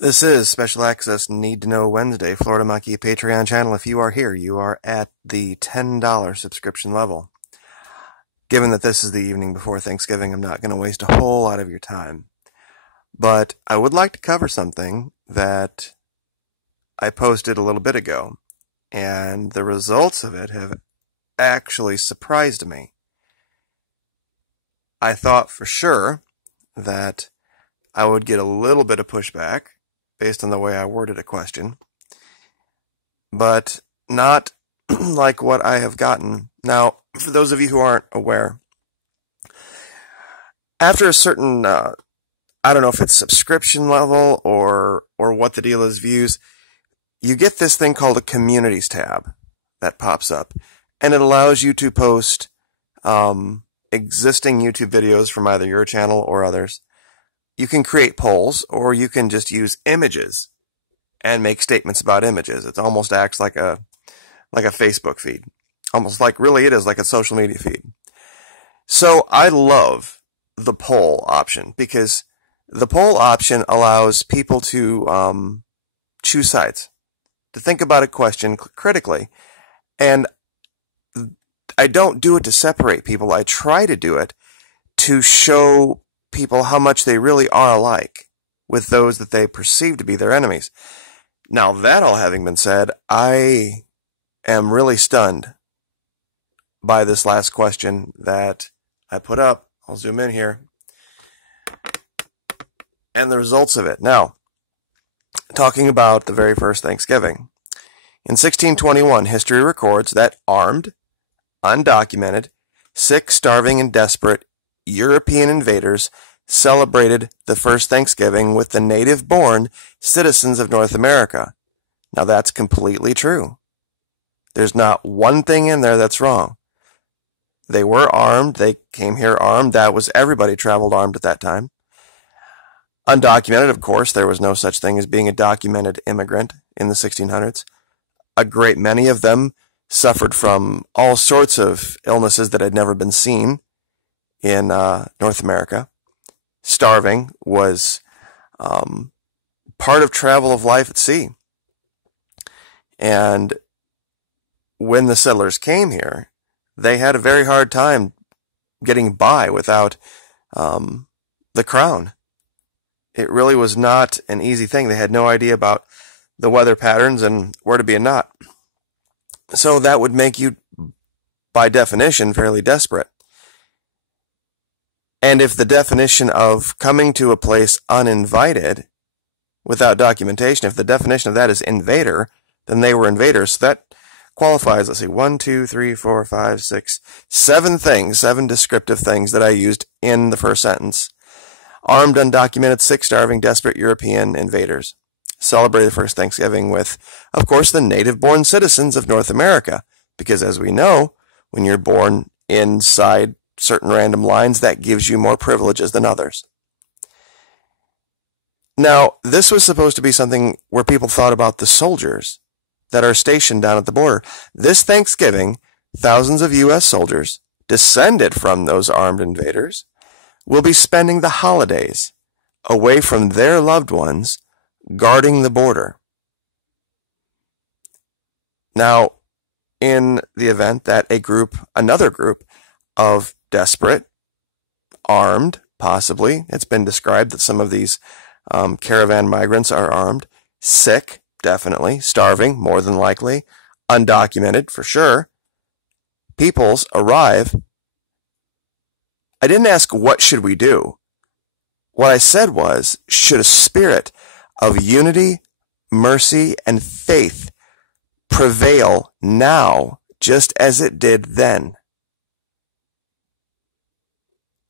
This is Special Access Need to Know Wednesday, Florida Monkey Patreon channel. If you are here, you are at the $10 subscription level. Given that this is the evening before Thanksgiving, I'm not going to waste a whole lot of your time. But I would like to cover something that I posted a little bit ago, and the results of it have actually surprised me. I thought for sure that I would get a little bit of pushback based on the way I worded a question, but not like what I have gotten. Now, for those of you who aren't aware, after a certain, I don't know if it's subscription level or what the deal is, views, you get this thing called a communities tab that pops up, and it allows you to post existing YouTube videos from either your channel or others. You can create polls, or you can just use images and make statements about images. It almost acts like a Facebook feed. Almost like, really it is like a social media feed. So I love the poll option, because the poll option allows people to choose sides, to think about a question critically. And I don't do it to separate people. I try to do it to show people how much they really are alike with those that they perceive to be their enemies. Now, that all having been said, I am really stunned by this last question that I put up. I'll zoom in here. And the results of it. Now, talking about the very first Thanksgiving. In 1621, history records that armed, undocumented, sick, starving, and desperate European invaders celebrated the first Thanksgiving with the native-born citizens of North America. Now, that's completely true. There's not one thing in there that's wrong. They were armed. They came here armed. That was, everybody traveled armed at that time. Undocumented, of course, there was no such thing as being a documented immigrant in the 1600s. A great many of them suffered from all sorts of illnesses that had never been seen in North America. Starving was part of travel of life at sea. And when the settlers came here, they had a very hard time getting by without the crown. It really was not an easy thing. They had no idea about the weather patterns and where to be and not. So that would make you, by definition, fairly desperate. And if the definition of coming to a place uninvited, without documentation, if the definition of that is invader, then they were invaders. So that qualifies, let's see, 1, 2, 3, 4, 5, 6, 7 things, 7 descriptive things that I used in the first sentence. Armed, undocumented, sick, starving, desperate European invaders celebrated the first Thanksgiving with, of course, the native-born citizens of North America. Because as we know, when you're born inside certain random lines, that gives you more privileges than others. Now, this was supposed to be something where people thought about the soldiers that are stationed down at the border. This Thanksgiving, thousands of U.S. soldiers, descended from those armed invaders, will be spending the holidays away from their loved ones, guarding the border. Now, in the event that another group of desperate, armed, possibly, it's been described that some of these caravan migrants are armed, sick, definitely, starving, more than likely, undocumented, for sure, peoples arrive. I didn't ask, what should we do? What I said was, should a spirit of unity, mercy, and faith prevail now, just as it did then?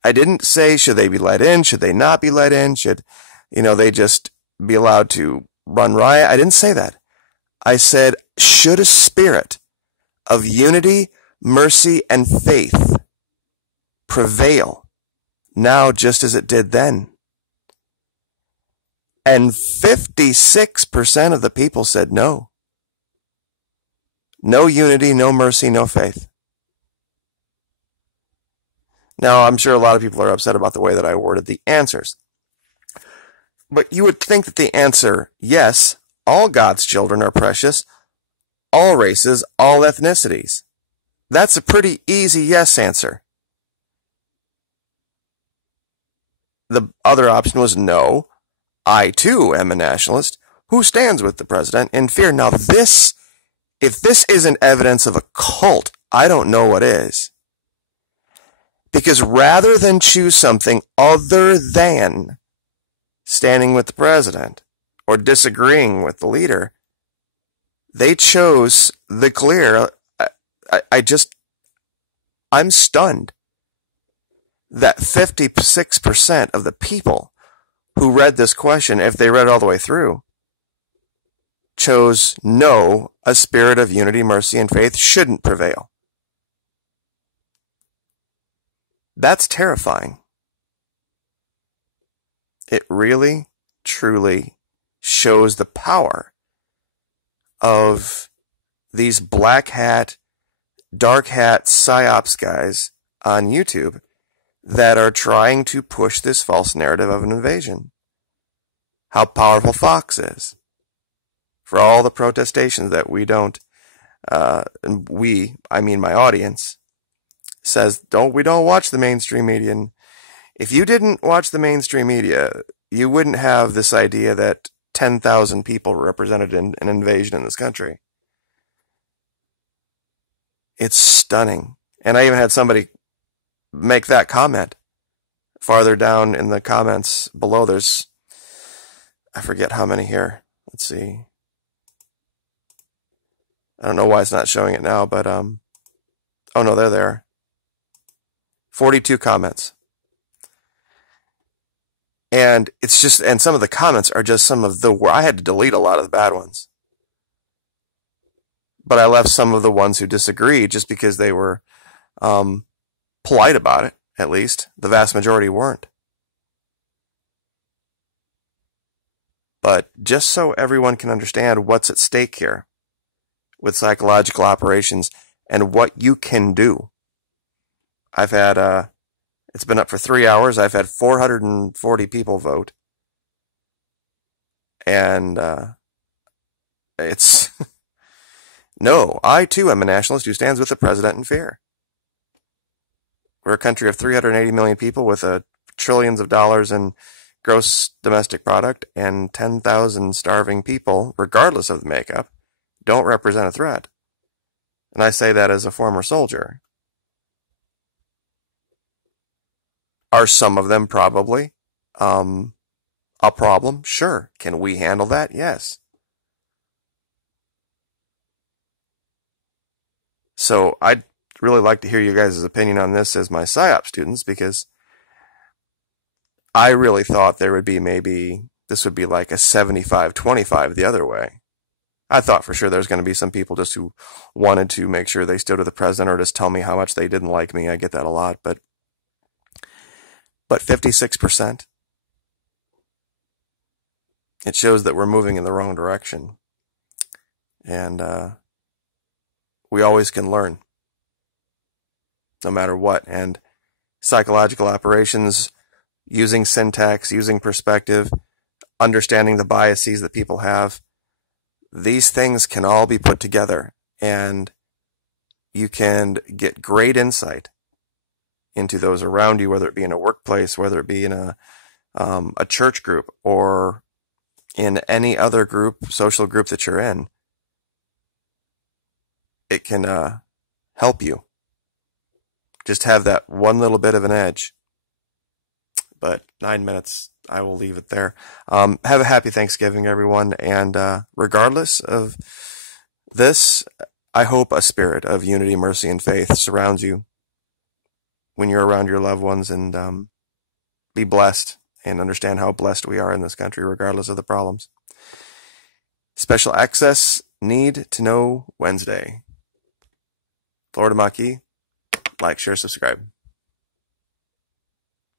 I didn't say, should they be let in? Should they not be let in? Should, they just be allowed to run riot? I didn't say that. I said, should a spirit of unity, mercy, and faith prevail now, just as it did then? And 56% of the people said no. No unity, no mercy, no faith. Now, I'm sure a lot of people are upset about the way that I worded the answers. But you would think that the answer, yes, all God's children are precious, all races, all ethnicities. That's a pretty easy yes answer. The other option was no, I too am a nationalist who stands with the president in fear. Now this, if this isn't evidence of a cult, I don't know what is. Because rather than choose something other than standing with the president or disagreeing with the leader, they chose the clear. I'm stunned that 56% of the people who read this question, if they read it all the way through, chose no, a spirit of unity, mercy, and faith shouldn't prevail. That's terrifying. It really, truly shows the power of these black hat, dark hat psyops guys on YouTube that are trying to push this false narrative of an invasion. How powerful Fox is. For all the protestations that we don't, I mean my audience, says we don't watch the mainstream media. And if you didn't watch the mainstream media, you wouldn't have this idea that 10,000 people were represented in an invasion in this country. It's stunning. And I even had somebody make that comment. Farther down in the comments below, there's, I forget how many here. Let's see. I don't know why it's not showing it now, but, oh no, they're there. 42 comments. And it's just, and some of the comments are just some of the, I had to delete a lot of the bad ones. But I left some of the ones who disagreed just because they were polite about it, at least. The vast majority weren't. But just so everyone can understand what's at stake here with psychological operations and what you can do. I've had, it's been up for 3 hours. I've had 440 people vote. And it's... No, I too am a nationalist who stands with the president in fear. We're a country of 380 million people with trillions of dollars in gross domestic product, and 10,000 starving people, regardless of the makeup, don't represent a threat. And I say that as a former soldier. Are some of them probably a problem? Sure. Can we handle that? Yes. So I'd really like to hear you guys' opinion on this as my PSYOP students, because I really thought there would be maybe, this would be like a 75-25 the other way. I thought for sure there's going to be some people just who wanted to make sure they stood with the president or just tell me how much they didn't like me. I get that a lot, but 56%, it shows that we're moving in the wrong direction. And we always can learn, no matter what. And psychological operations, using syntax, using perspective, understanding the biases that people have, these things can all be put together, and you can get great insight into those around you, whether it be in a workplace, whether it be in a church group, or in any other group, social group that you're in. It can help you just have that one little bit of an edge. But 9 minutes, I will leave it there. Have a happy Thanksgiving, everyone. And regardless of this, I hope a spirit of unity, mercy, and faith surrounds you when you're around your loved ones. And be blessed and understand how blessed we are in this country, regardless of the problems. Special access, Need to Know Wednesday. Florida Maquis. Like, share, subscribe.